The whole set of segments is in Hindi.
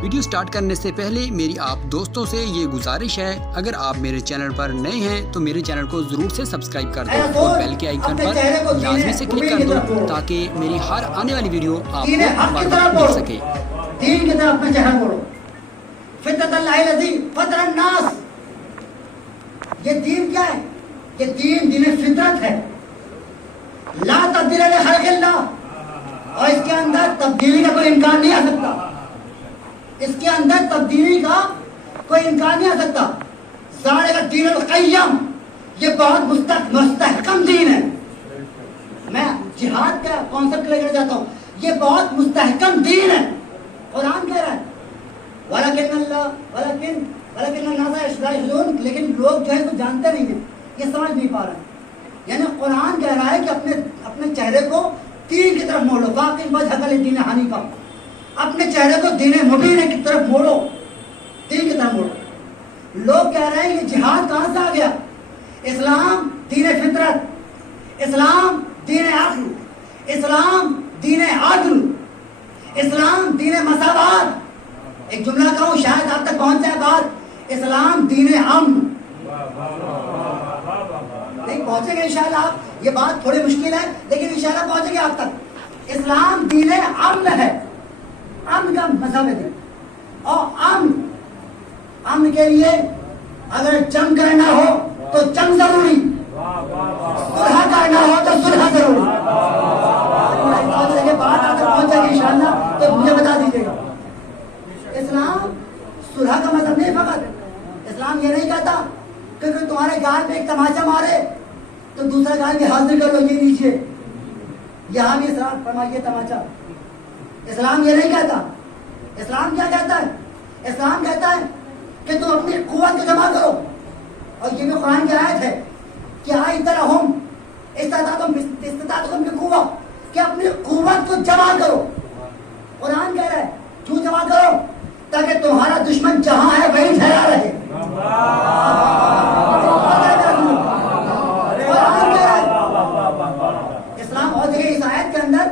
वीडियो स्टार्ट करने से पहले मेरी आप दोस्तों से ये गुजारिश है, अगर आप मेरे चैनल पर नए हैं तो मेरे चैनल को जरूर से सब्सक्राइब कर दो और बेल के आइकन पर लाजमी से क्लिक कर दो ताकि मेरी हर आने वाली वीडियो आपको बार-बार मिल सके। दीन की तरफ अपना चेहरा मोड़ो। फितरत नास, ये दीन क्या है? ये दीन फितरत है। ला तब्दील ले खल्क़िल्लाह, और इसके अंदर तब्दीली का कोई इम्कान नहीं आ सकता। इसके अंदर तब्दीली का कोई इम्कान नहीं आ सकता। सारे का दीन क़य्यम, ये बहुत मुस्तहकम दीन है। मैं जिहाद का कॉन्सेप्ट लेकर जाता हूँ, ये बहुत मुस्तहकम दीन है। कुरान कह रहा है लेकिन लोग जो है इसको जानते नहीं है, ये समझ नहीं पा रहे हैं। यानी कुरान कह रहा है कि अपने चेहरे को दीन की तरफ मोड़ो। वाक़ई वजहक लिद्दीन हनीफ़ा, अपने चेहरे को दीन मुबीन की तरफ मोड़ो, दीन की तरफ मोड़ो। लोग कह रहे हैं ये जिहाद कहाँ से आ गया? इस्लाम दीन फितरत, इस्लाम दीन अक्ल, इस्लाम दीन आदल, इस्लाम दीन मसावात। एक जुमला कहूँ शायद आप तक पहुंच जाए बात, इस्लाम दीन अमन। नहीं पहुंचेंगे इंशाल्लाह आप, ये बात थोड़ी मुश्किल है लेकिन इंशाल्लाह पहुंचेंगे आप तक। इस्लाम दीन अमन है, अमन का मजहब है। और अमन के लिए अगर जंग करना हो तो जंग जरूरी, सुलह करना हो तो सुलह जरूरी। बात आप तक पहुंच जाएगी इंशाल्लाह, तो मुझे बता दीजिएगा। इस्लाम सुलह का मतलब नहीं फकत। इस्लाम ये नहीं कहता कि तुम्हारे गाल में एक तमाचा मारे तो दूसरा गाल भी हाजिर कर लो, ये नीचे, यहाँ भी इस्लाम फरमाइए तमाचा। इस्लाम ये नहीं कहता। इस्लाम क्या कहता है? इस्लाम कहता है कि तुम अपनी कुव्वत को जमा करो, और ये भी कुरान की आयत है कि आई तरह हम इस्तिताअतुम बिकुव्वत, कि अपनी कुव्वत को जमा करो। कुरान कह रहा है क्यों जमा करो? ताकि तुम्हारा दुश्मन जहां है वहीं ठहरा रहे। इस्लाम और जगह इस आयत के अंदर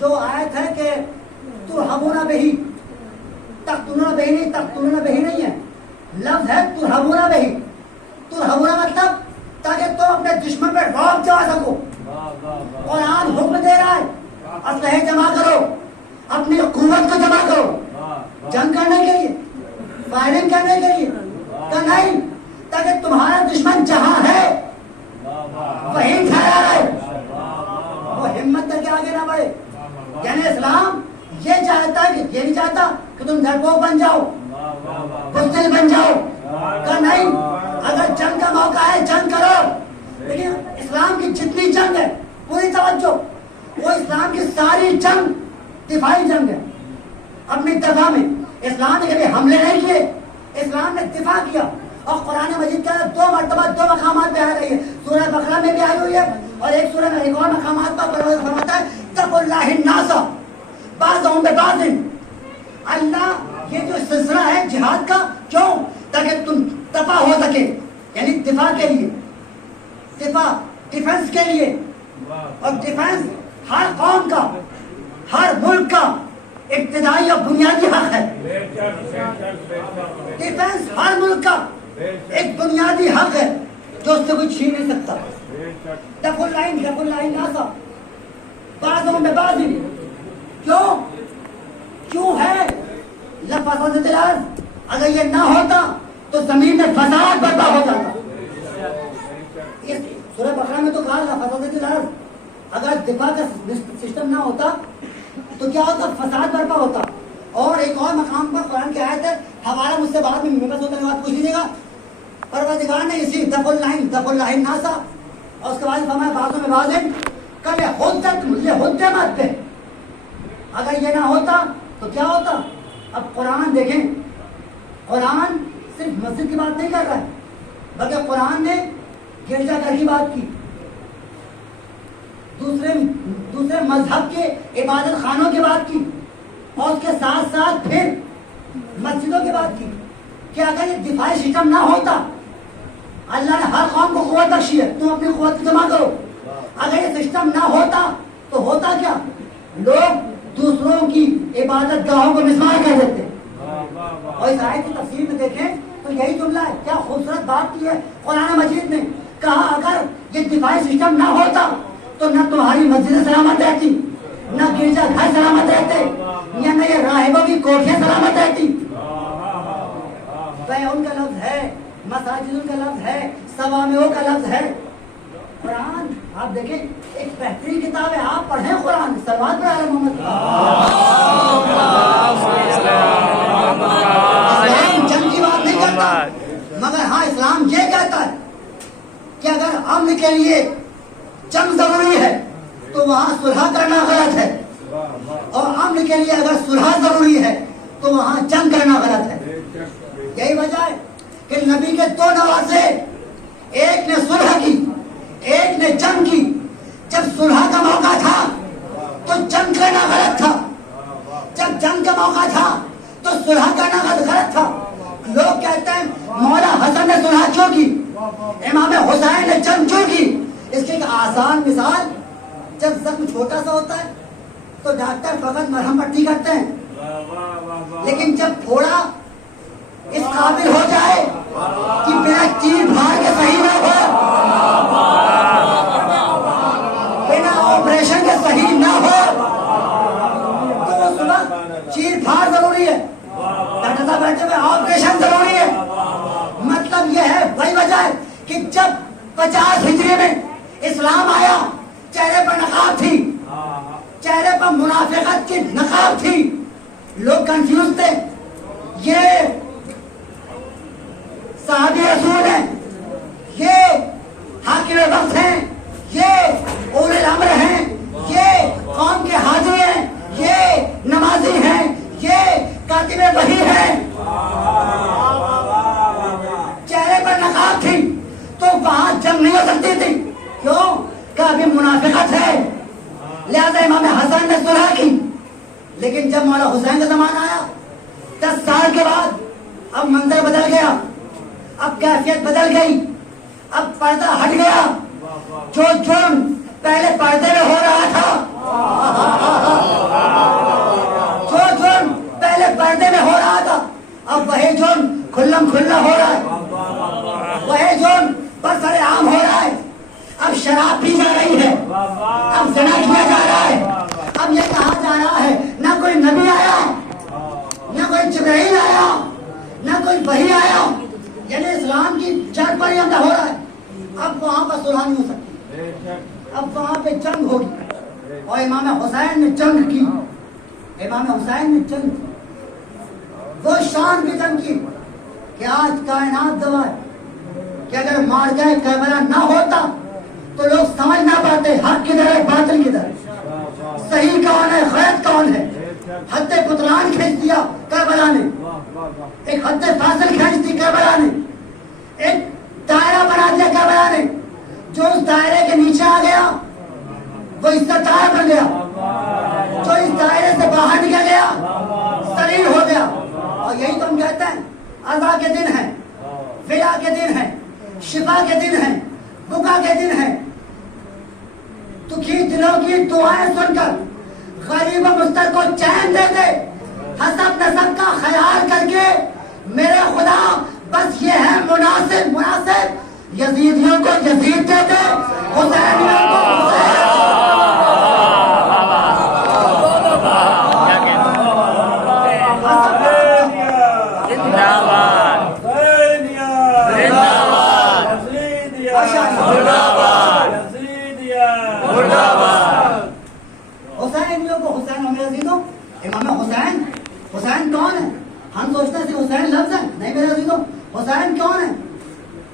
जो आयत है कि तुरहबूना बिही, तख्तुलूना बिही नहीं, तख्तुलूना बिही नहीं है, लफ्ज है तुरहबूना बिही। तुरहबूना मतलब ताकि तुम अपने दुश्मन पर रौब चढ़ा सको। कुरान हुक्म दे रहा है असलहे जमा करो, अपनी कुव्वत को जमा करो, जंग करने के लिए, फायरिंग करने के लिए नहीं, ताकि तुम्हारा दुश्मन जहां है वहीं ठहरा रहे, वो हिम्मत करके आगे ना बढ़े। यानी इस्लाम ये चाहता है कि ये नहीं चाहता कि तुम डरपोक बन जाओ, बुज़दिल बन जाओ, का नहीं। अगर जंग का मौका है जंग करो, लेकिन इस्लाम की जितनी जंग है पूरी तवज्जो, वो इस्लाम की सारी जंग दिफाई जंग है। अपनी दफा में इस्लाम ने कभी हमले नहीं किए, इस्लाम ने दिफा किया। और कुरान मजीद का दो मरतबा दो मकामात पे आ रही है, सूरह बकरा में भी आई हुई है और एक सूरह में एक और मकामात पर फरमाता है तक़ुल्लाहिन नास बाज़ुहुम बिबाज़िन। अल्लाह ये जो सिलसिला है जिहाद का, क्यों? ताकि तुम दफा हो सके, यानी दिफा के लिए, दिफा डिफेंस के लिए। और डिफेंस हर कौम का, हर मुल्क का इब्तिदाई और बुनियादी हक है। डिफेंस हर मुल्क का एक बुनियादी हक है जो उससे कोई छीन नहीं सकता। दफ़ुल्लाहिन नासा बाज़ुहुम बिबाज़िन, क्यों है लफ़ज़ातिल अर्ज़? अगर ये ना होता तो जमीन में फसाद बर्पा हो जाता। इस सूरह बकरा में तो कहा लफ़ज़ातिल अर्ज़, अगर दिफा का सिस्टम ना होता तो क्या होता? फसाद बर्पा होता। और एक और मकाम पर कुरान की आयत है, हवाला मुझसे बाद में मेरे पास होता है, बात पूछ लीजिएगा। परवरदिगार ने इसी दफ़ुल्लाहिन नासा और उसके बाद फरमाया बाज़ुहुम बिबाज़िन कल हुज्जत पे। अगर ये ना होता तो क्या होता? अब कुरान देखें, कुरान सिर्फ मस्जिद की बात नहीं कर रहा है, बल्कि कुरान ने गिरजाघर की बात की, दूसरे मजहब के इबादत खानों की बात की, और उसके साथ साथ फिर मस्जिदों की बात की कि अगर ये दिफाई सिस्टम ना होता, अल्लाह ने हर कौम को कुव्वत बख्शी है, तुम अपनी कुव्वत जमा करो। अगर ये सिस्टम ना होता तो होता क्या? लोग दूसरों की इबादत गाहों को मिसमार कर देते, और इस आयत की तफसीर में देखें तो यही जुमला है। क्या खूबसूरत बात की है कुरान मजीद ने। कहा अगर ये दिफाई सिस्टम ना होता तो न तुम्हारी मस्जिद सलामत रहती, न गिरजा घर सलामत रहते, या न ये राहिबों की कोठियां सलामत रहती। उनका लफ्ज है, मसाजिद का लफ्ज है, सवामियों का लफ्ज है। कुरान आप देखें एक बेहतरीन किताब है, आप पढ़ें कुरान। सल्लल्लाहु अलैहि मोहम्मद। इस्लाम जंग की बात नहीं करता, मगर हाँ इस्लाम ये कहता है कि अगर अमन के लिए जंग जरूरी है तो वहां सुलह करना गलत है, और अमन के लिए अगर सुलह जरूरी है तो वहां जंग करना गलत है। यही वजह है कि नबी के दो नवासे, एक ने सुलह की, एक ने जंग की। जब सुलह का मौका था तो जंग करना गलत था, जब जंग का मौका था तो सुलह करना गलत था। लोग कहते हैं मौला हसन ने सुलह क्यों की, इमाम हुसैन ने जंग क्यों की। इसकी एक आसान मिसाल, जब जख्म छोटा सा होता है तो डॉक्टर फकत मरहम पट्टी करते हैं, लेकिन जब फोड़ा इस काबिल हो जाए कि बिना चीर फाड़ के सही ना हो, बिना ऑपरेशन के सही ना हो, तो उस वक्त चीर फाड़ जरूरी है, डॉक्टर साहब बैठे हुए ऑपरेशन जरूरी है। मतलब यह है, वही वजह है कि जब 50 हिजरी में इस्लाम आया, चेहरे पर नकाब थी, चेहरे पर मुनाफिकत की नकाब थी, लोग कंफ्यूज थे। ये साहबी रसूल हैं, ये हाकिम वक्त हैं, ये उलुल अम्र हैं, ये कौम के हाजी हैं, ये नमाजी हैं, ये कातिब वही हैं। चेहरे पर नकाब थी तो वहां जंग नहीं हो सकती थी। क्यों? कभी मुनाफिकत है, लिहाजा इमाम हसन ने सुलह की। लेकिन जब मौला हुसैन का जमाना आया 10 साल के बाद, अब मंजर बदल गया, अब कैफियत बदल गई, अब पर्दा हट गया। जो जुर्म पहले पर्दे में हो रहा था, जो जुर्म पहले पर्दे में हो रहा था, अब वही जुर्म खुल्लम खुल्ला हो रहा है, वही जुर्म बरसरे आम हो रहा है। अब शराब पी जा रही है, अब ज़िना किया जा रहा है, अब ये कहा जा रहा है ना कोई नबी आया, ना कोई जिब्राइल आया, ना कोई वही आया, यानी इस्लाम की जड़ पर यह हो रहा है। अब वहां पर सुलह नहीं हो सकती, अब वहां पे जंग होगी। और इमाम हुसैन ने जंग की, इमाम हुसैन ने जंग की, वो शान की जंग की कि आज कायनात गवाह है कि अगर मार जाए करबला ना होता तो लोग समझ ना पाते हक किधर है बातिल किधर है, सही कौन है गलत कौन है। हद पुतलान खींच दिया करबला ने, एक हद फासिल खींच दी करबला ने, एक दायरा बना दिया करबला ने। जो उस दायरे के नीचे आ गया वो इज्जतदार बन गया, जो इस दायरे से बाहर निकल गया सलील हो गया। और यही तो हम कहते हैं अज़ा के दिन है, फिला के दिन है, शिफा के दिन है, बुका के दिन है। दुखी दिलों की दुआएं सुनकर गरीब मुस्तर को चैन दे दे, हसब नसब का ख्याल करके मेरे खुदा बस ये है मुनासिब मुनासिब। यजीदियों को यजीद दे दे, हुसैनियों को हुसैन। हुसैनियों को हुसैन, इमाम हुसैन, हुसैन कौन है? हम सोचते हैं हुसैन लफ्ज है, नहीं मेरे अजीजों, हुसैन कौन है?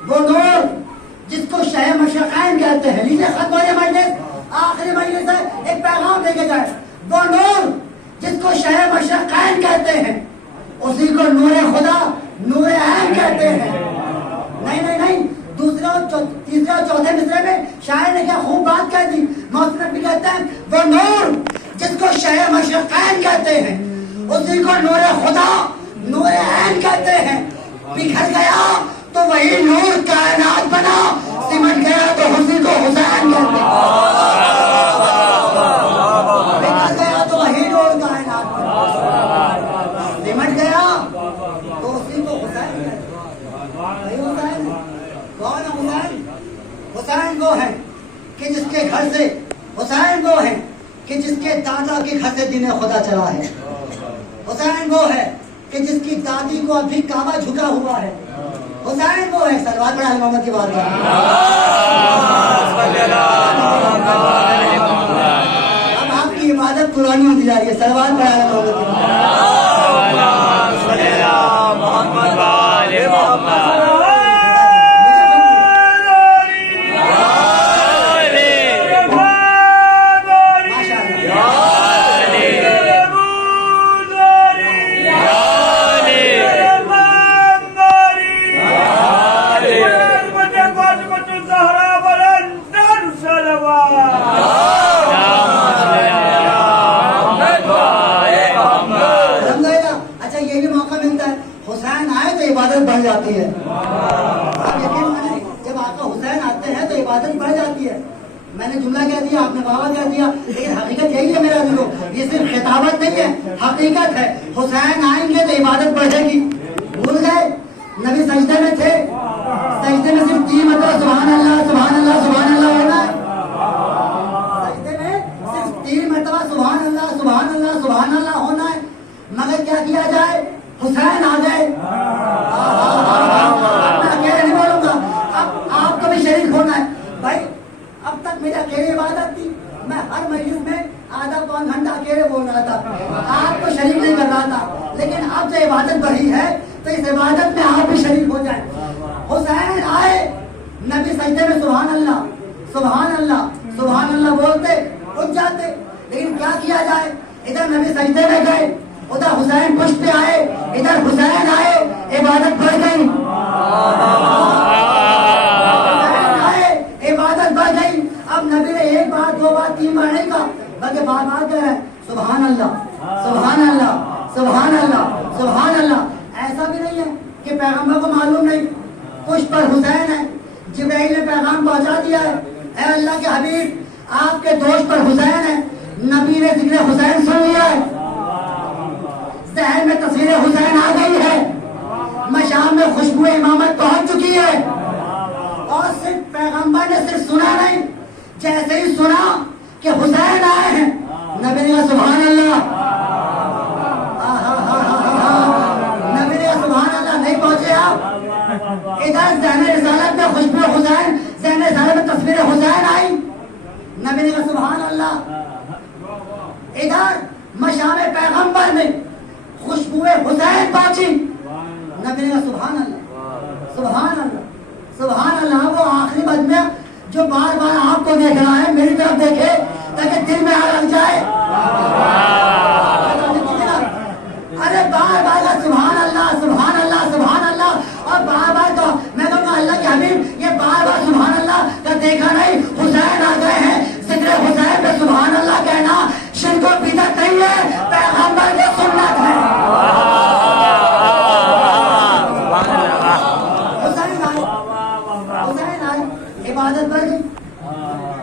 वो नूर जिसको शह मशक़ैन कहते हैं। लीजिए खत्म हो मजलिस, आखिरी मजलिस है, एक पैगाम लेके जाए। वो नूर जिसको शह मशक़ैन कहते हैं, उसी को नूर खुदा, नूर ऐन कहते हैं। नहीं नहीं नहीं, दूसरे और तीसरे और चौथे मिसरे में शायर ने क्या खूब बात कह दी। मौसम भी कहते हैं वो नूर जिसको शह मशक़ैन कहते हैं, उसी को नूर खुदा, नूर ऐन कहते हैं। बिखर गया तो वही नूर कायनात बना, सिमट गया तो उसी को हुसैन कहते हैं। बिखर गया तो वही नूर कायनात बना, सिमट गया तो कौन है हुसैन? हुसैन वो है कि जिसके घर से, हुसैन वो है कि जिसके दादा के घर से दीन खुदा चला है। हुसैन वो है कि जिसकी दादी को अभी काबा झुका हुआ है। हुसैन वो है, सलवात पढ़ा मोहम्मद की बात है। अब आपकी इबादत पुरानी होती जा रही है, सलवात पढ़ा मोहम्मद की बात। बढ़ जाती है। आप यकीन माने, जब आका हुसैन आते हैं तो इबादत बढ़ जाती है। मैंने जुमला कह दिया, आपने बाबा कह दिया, लेकिन हकीकत यही है मेरा दिलो, ये सिर्फ खिताबत नहीं है, हकीकत है। हुसैन आएंगे तो इबादत बढ़ेगी। भूल गए नबी सजदे में थे, सजदे में सिर्फ 3 मतलब सुभान अल्लाह सुभान अल्लाह सुभान अल्लाह होना है। सजदे में सिर्फ 3 मतलब सुभान अल्लाह सुभान अल्लाह सुभान अल्लाह होना है। मगर क्या किया जाए, हुसैन आ गए। मैं अकेले नहीं बोलूंगा, अब आपको भी शरीक होना है भाई। अब तक मेरी अकेले इबादत थी, मैं हर मजलिस में आधा पौन घंटा अकेले बोल रहा था, आपको शरीक नहीं कर रहा था। लेकिन अब जो इबादत बढ़ी है तो इस इबादत में आप भी शरीक हो जाए। हुसैन आए, नबी सजदे में सुभान अल्लाह सुभान अल्लाह सुभान अल्लाह बोलते उठ जाते। लेकिन क्या किया जाए, इधर नबी सजदे में गए, उधर हुसैन पुष्ट पे आए, इधर हुसैन आए, इबादत बढ़ गई। हुसैन आए, इबादत बढ़ गई। अब नबी ने 1 बार 2 बार 3 बार नहीं कहा, बल्कि बार बार कह रहे हैं सुभान अल्लाह सुभान अल्लाह सुभान अल्लाह सुभान अल्लाह। ऐसा भी नहीं है कि पैगंबर को मालूम नहीं, पुष्ट पर हुसैन है, जिब्राइल ने पैगाम पहुंचा दिया है, ऐ अल्लाह के हबीब आपके दोस्त पर हुसैन है। नबी ने जिक्र हुसैन सुन लिया है, जहन में तस्वीर हुसैन आ गई है, मशाम में खुशबू इमामत पहुंच चुकी है। और सिर्फ पैगंबर ने सिर्फ सुना नहीं, जैसे ही सुना कि हुसैन आए हैं, नबी ने कहा सुभान अल्लाह। नबी ने कहा सुभान अल्लाह। नहीं पहुंचे आप, इधर ज़हन रिसालत में खुशबू हुसैन, ज़हन रिसालत में तस्वीर हुसैन आई, नबी ने कहा सुभान अल्लाह। इधर मशाम पैगंबर में खुशबू हुसैन पहुंची, नबी ने कहा सुभान अल्लाह सुभान अल्लाह सुभान अल्लाह। वो आखिरी बंदा जो बार बार आपको देख रहा है, मेरी तरफ देखे ताकि दिल में आग लग जाए। अरे बार बार का सुभान अल्लाह सुभान अल्लाह सुभान अल्लाह, और बार बार तो मैं कहूँगा अल्लाह के हबीब ये बार बार सुभान अल्लाह का देखा नहीं, हुसैन आ गए हैं। जिक्र हुसैन पे सुभान अल्लाह कहना शिर्क और बिदअत नहीं है, पैगंबर की सुन्नत है। हुसैन आए, इबादत बढ़ गई,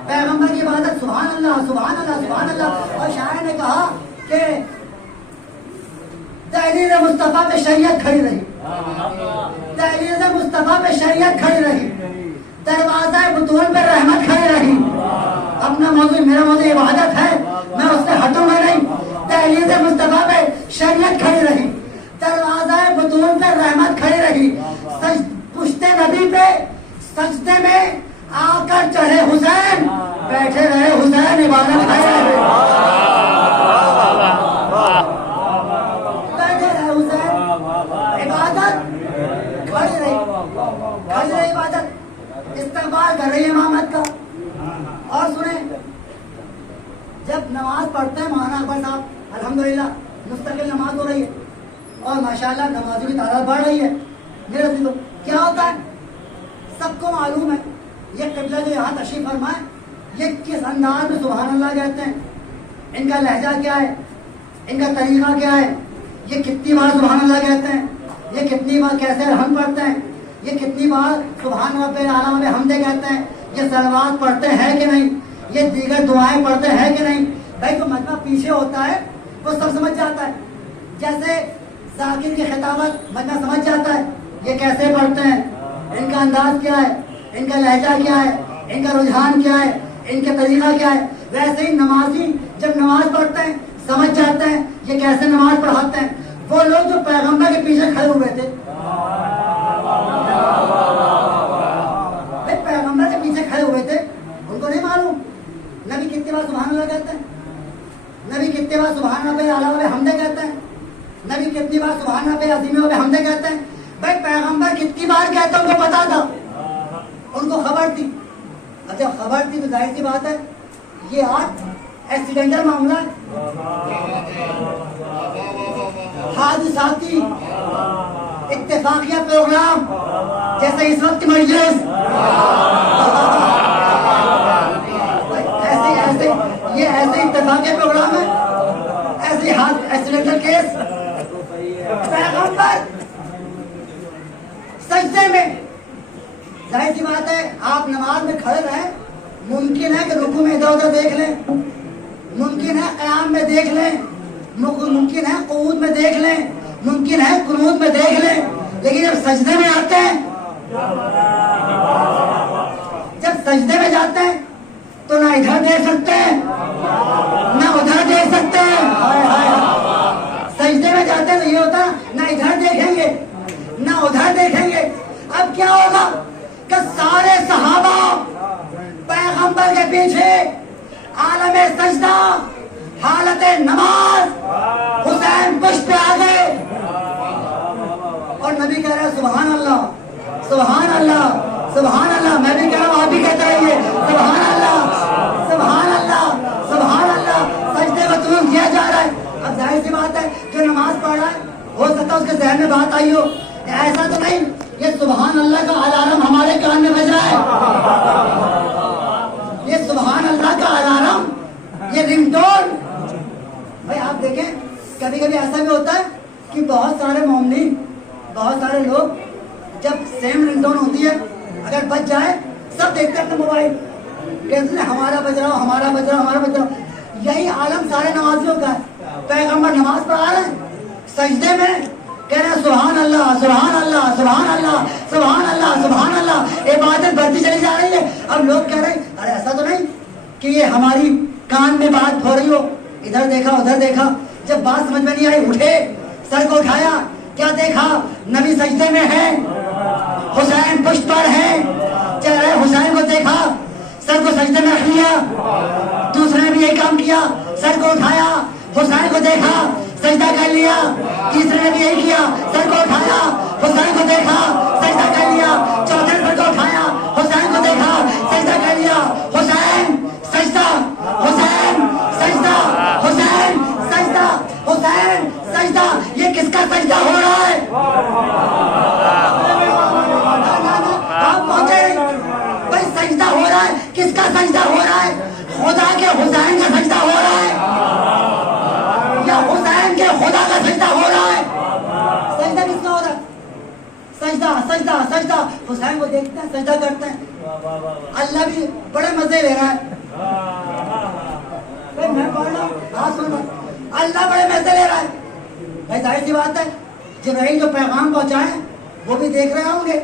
पैगंबर की इबादत सुभान अल्लाह सुभान अल्लाह सुभान अल्लाह। और शायर ने कहा कि तहरीर मुस्तफा पे शरीयत खड़ी रही, तहरीर मुस्तफा पे शरीयत खड़ी रही, दरवाजा बुतूल पे रहमत खड़ी रही। अपना मौजूद मेरा मौजूद इबादत है, मैं उससे हटूंगा नहीं। तहरीर मुस्तफा पे शरीयत खड़ी रही, दरवाजा बुतूल पे रहमत खड़ी रही। पुश्ते नबी पे सजदे में आकर चढ़े हुसैन, बैठे रहे हुसैन, इबादत बैठे रहे हुसैन, इबादत खड़ी रही इबादत, इस्तेमाल कर रही है इमामत का। और सुने, जब नमाज पढ़ते हैं मौलाना अकबर साहब, अल्हम्दुलिल्लाह मुस्तकिल नमाज हो रही है और माशाल्लाह नमाजों की तादाद बढ़ रही है। मेरे दिलों क्या होता है, सबको मालूम है, ये क़िबला जो यहाँ तशरीफ फरमाए, ये किस अंदाज में सुभान अल्लाह कहते हैं, इनका लहजा क्या है, इनका तरीका क्या है, ये कितनी बार सुभान अल्लाह कहते हैं, ये कितनी बार कैसे हम पढ़ते हैं, ये कितनी बार सुभान रब्बिल आला व हमदे कहते हैं, ये सलवात पढ़ते हैं कि नहीं, ये दीगर दुआएं पढ़ते हैं कि नहीं। भाई जो मजमा पीछे होता है वो सब समझ जाता है, जैसे जाकिर की खिताबत मजमा समझ जाता है, ये कैसे पढ़ते हैं, इनका इनका अंदाज क्या है, इनका लहजा क्या है, इनका रुझान क्या है, इनका तरीका क्या है। वैसे ही नमाजी जब नमाज पढ़ते हैं समझ जाते हैं ये कैसे नमाज पढ़ाते हैं। वो लोग जो पैगंबर के पीछे खड़े हुए थे, पैगंबर के पीछे खड़े हुए थे, उनको नहीं मालूम नबी कितनी बार सुभान अल्लाह कहते हैं, नबी कितनी बार सुभान रब्बिल आला व हमदे कहते हैं, नबी कितनी बार सुभान रब्बिल अज़ीम व हमदे कहते हैं। भाई पैगंबर कितनी बार कहते हैं उनको पता था, उनको खबर थी। अब जब खबर थी तो जाहिर सी बात है ये आज एक्सीडेंटल मामला है, हादसाती इत्तेफाकिया प्रोग्राम जैसे इस वक्त मजलिस, ऐसे इत्तेफाकिया प्रोग्राम है, ऐसे एक्सीडेंटल केस। पैगंबर सजदे में, जाहिर सी बात है आप नमाज में खड़े रहें, मुमकिन है कि रुकू में इधर उधर देख लें, मुमकिन है क़याम में देख लें, मुमकिन है क़ुऊद में देख लें, मुमकिन है कुनूत में देख लें, लेकिन जब सजदे में आते हैं, जब सजदे में जाते हैं तो ना इधर देख सकते हैं ना उधर देख सकते हैं। सजदे में जाते हैं तो ये होता है ना इधर देखेंगे ना उधर देखेंगे। अब क्या होगा कि सारे सहाबा पैगंबर के पीछे आलमे सजदा हालत नमाज हुसैन पुष्प पे आ गए और नबी कह रहे हैं सुभान अल्लाह सुभान अल्लाह सुभान अल्लाह। मैं भी कह रहा हूँ आप भी कहते रहिए सुभान अल्लाह सुभान अल्लाह सुभान अल्लाह। सजदे में तुरंत किया जा रहा है। अब जाहिर सी बात है जो नमाज पढ़ रहा है हो सकता है उसके जहन में बात आई हो, ऐसा तो नहीं ये सुभान अल्लाह का अलार्म हमारे कान में बज रहा है, ये सुभान अल्लाह का अलार्म, ये रिंगटोन। भाई आप देखें कभी कभी ऐसा भी होता है कि बहुत सारे मोमिनीन, बहुत सारे लोग जब सेम रिंगटोन होती है अगर बज जाए सब देखते हैं अपने मोबाइल, कहते हमारा बज रहा हो हमारा बज रहा हो हमारा बज रहा हो। यही आलम सारे नमाजियों का है। पैगंबर नमाज पढ़ा रहे हैं सजदे में कह रहे हैं सुभान अल्लाह सुभान अल्लाह सुभान अल्लाह सुभान अल्लाह सुभान अल्लाह। इबादत बढ़ती चली जा रही है। अब लोग कह रहे हैं अरे ऐसा तो नहीं कि ये हमारी कान में बात हो रही हो, इधर देखा उधर देखा। जब बात समझ में नहीं आई उठे, सर को उठाया, क्या देखा नबी सजदे में है, हुसैन पुष्प पर है, चेहरे हुसैन को देखा, सर को सजदे में रख लिया। दूसरे ने भी यही काम किया, सर को उठाया, हुसैन को देखा, सजदा कर लिया। तीसरे ने भी यही किया, सर को उठाया, हुसैन को देखा, सजदा कर लिया। चौथे ने सर को उठाया, हुसैन को देखा, सजदा कर लिया। हुसैन सजदा, हुसैन सजदा, हुसैन सजदा, हुसैन सजदा। ये किसका सजदा हो रहा है? आप पहुंचे भाई, सजदा हो रहा है, किसका सजदा हो रहा है? खुदा के हुसैन का सजदा हो रहा है या हुसैन के खुदा का सजदा हो रहा है? सजदा किसका हो रहा है? सजदा सजदा सजदा। हुसैन को देखते हैं, सजदा करते हैं। अल्लाह भी बड़े मजे ले रहा है। मैं पढ़ रहा हूँ, हाँ सुन, अल्लाह बड़े मजे ले रहा है। भाई जाहिर सी बात है जिब्राइल जो पैगाम पहुंचाए वो भी देख रहे होंगे।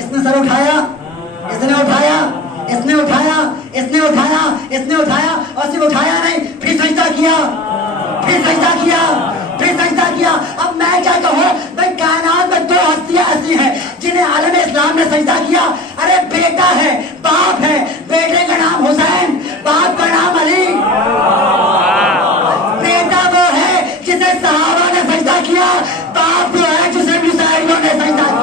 इसने सर उठाया, इसने उठाया, इसने उठाया, इसने उठाया, इसने उठाया और सिर्फ उठाया नहीं, फिर सजदा किया, फिर सजदा किया, फिर सजदा किया। अब मैं क्या कहूँ भाई, कायनात में दो हस्तियां ऐसी हैं जिन्हें आलम इस्लाम ने सजदा किया। अरे बेटा है, बाप है, बेटे का नाम हुसैन, बाप का नाम अली। बेटा वो है जिसे सहाबा ने सजदा किया, बाप वो है जिसे मिसाइलों ने सजदा किया।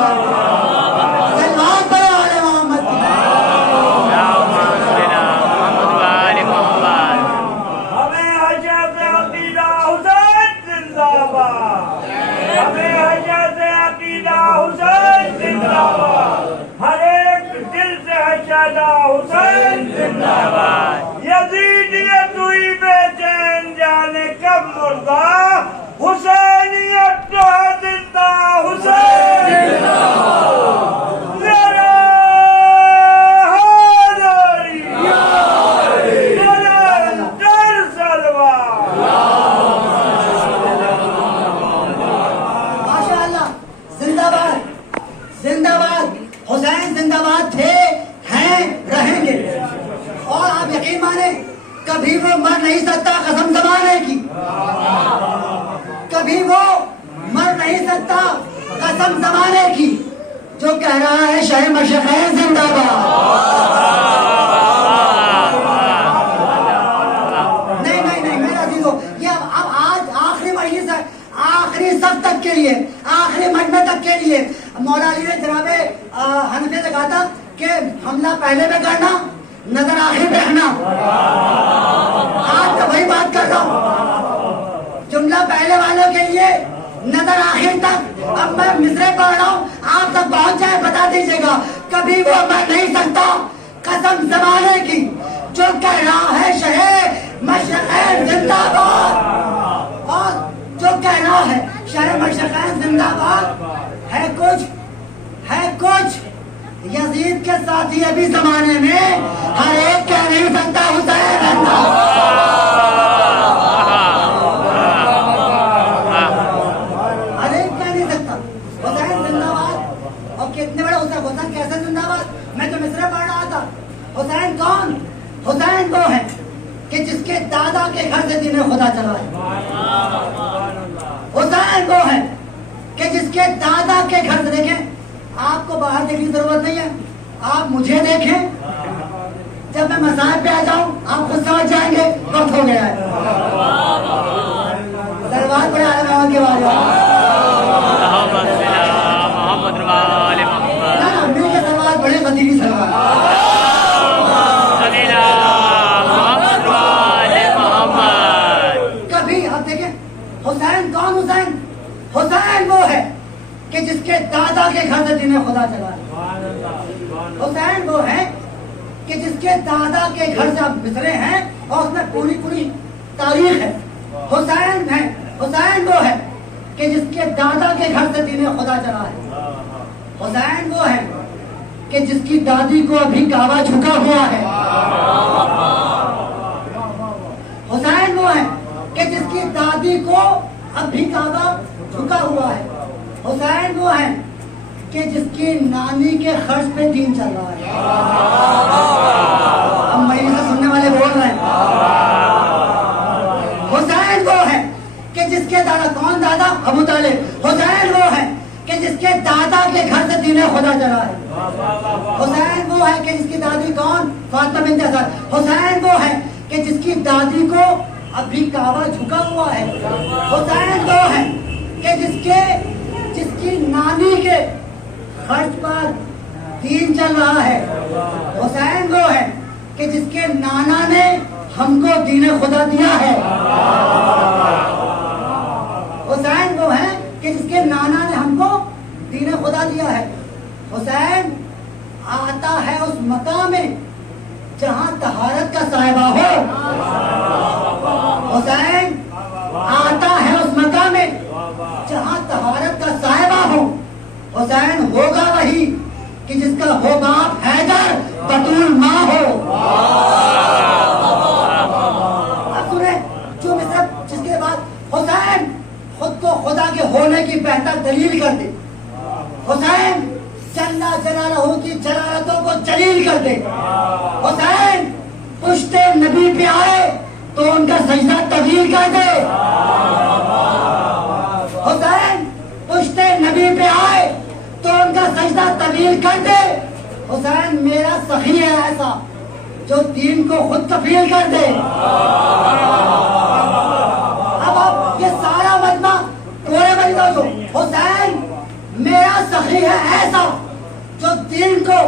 हर एक दिल से है शादा हुसैन। कभी वो मर नहीं सकता कसम जमाने की, कभी वो मर नहीं सकता कसम जमाने की, जो कह रहा है शह मशक़ैन जिंदाबाद। नहीं नहीं नहीं मेरे अजीजों, ये अब आज आखिरी मजलिस है, आखिरी सब तक के लिए, आखिरी मजमे तक के लिए। मौला अली ने जनाब हनफी से कहा था कि हमला पहले में करना, नजर आखिर पे रखना। आज तो वही बात कर रहा हूँ, जुमला पहले वालों के लिए, नजर आखिर तक। अब मैं मिसरे पढ़ रहा हूँ, आप तक पहुंच जाए बता दीजिएगा। कभी वो मर नहीं सकता कसम जमाने की, जो कह रहा है शहे मशक़ैन जिंदाबाद। और जो कह रहा है शहे मशक़ैन जिंदाबाद है कुछ यजीद के साथी अभी जमाने में हर एक कह नहीं सकता हुसैन हर एक कह नहीं सकता हुसैन जिंदाबाद। और कितने बड़े हुसैन कैसे जिंदाबाद? मैं तो मिसरे पढ़ रहा था। हुसैन कौन? हुसैन वो है कि जिसके दादा के घर से दीन खुदा चला है। हुसैन वो है कि जिसके दादा के घर से, देखें आपको बाहर देखने की जरूरत नहीं है, आप मुझे देखें, जब मैं मसाज पे आ जाऊं आप खुद समझ जाएंगे वक्त हो गया है। दरबार बड़े आलम के बाद मिलके सलवार बड़े मदीनी सलवार। कभी आप देखें हुसैन कौन? हुसैन हुसैन वो है कि जिसके दादा के घर से दीन खुदा चला है। हुसैन वो है कि जिसके दादा के घर से आप मिसरे हैं और उसमें पूरी तारीख है। हुसैन वो है कि जिसके दादा के घर से दीन खुदा चला है। हुसैन वो है कि जिसकी दादी को अभी काबा झुका हुआ है। हुसैन वो है कि जिसकी दादी को अभी काबा झुका हुआ है। हुसैन वो है कि जिसकी नानी के खर्च पे दीन चल रहा है। अब महीने से सुनने वाले बोल रहे हैं। हुसैन वो है कि जिसके दादा, कौन दादा? अबू तालिब। हुसैन वो है कि जिसके दादा के घर से दीन खुदा चला है। हुसैन वो है कि जिसकी दादी कौन? फातिमा बिन्त असद। हुसैन वो है कि जिसकी दादी को अभी काबा झुका हुआ है। हुसैन वो है कि जिसकी नानी के खर्च पर दीन चल रहा है। हुसैन वो है कि जिसके नाना ने हमको दीन खुदा दिया है। हुसैन वो है कि जिसके नाना ने हमको दीन खुदा दिया है। हुसैन आता है उस मकाम में जहां तहारत का साहिबा हो। हुसैन आता है उस मकाम में जहां तहारत का साहिबा हो। हुसैन होगा वही कि जिसका हो बाप हैदर, बतूल माँ हो। अब सुने जो मिसर जिसके बाद हुसैन खुद को खुदा के होने की बेहतर दलील कर दे। हुसैन जल्ला जलालहू की जलालतों को जलील कर दे। हुसैन पुश्ते नबी पे आए तो उनका सजदा तब्दील कर दे। हुसैन पुश्ते नबी पे आए तो उनका सजदा तब्दील कर दे। हुसैन मेरा सखी है ऐसा जो दीन को खुद तब्दील कर दे। अब आप ये सारा मजमा पूरे मजमा को, हुसैन मेरा सखी है ऐसा जो दीन को